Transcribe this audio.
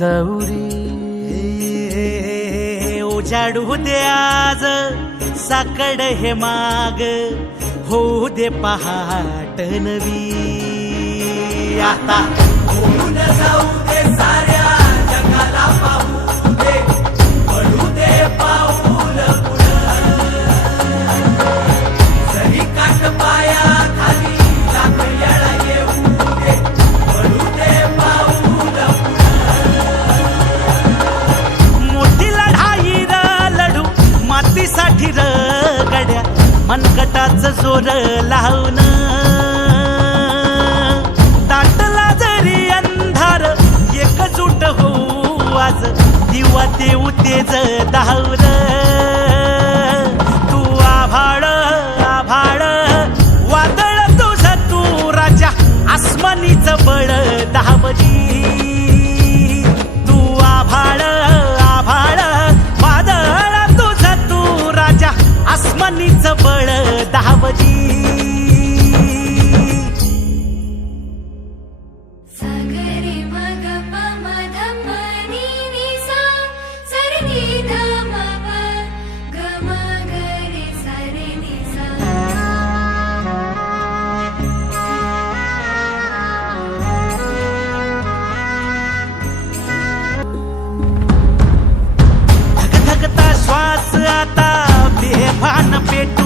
जाऊ रे उजाडू दे आज साकड हे माग होऊ दे पहाट नवी आता होऊन जाऊ दे साऱ्या जगाला पाहू दे पडू दे पाऊल जरी काट पाया खाली लाकड्याला येऊ दे पडू दे पाऊल मोठी लढाई र लढू मातीसाठी र गड्या मनगटाच जोर लावून दाटला जरी अंधार एकजूट होऊ आज दिवा देऊ तेज दावर तू आभाळ आभाळ वादळ तुझ तू राजा आसमानीच बळ दावली तू आभाळ आभाळ वादळ तुझ तू राजा आसमानीच बळ दावली श्वास आता बेभान पेट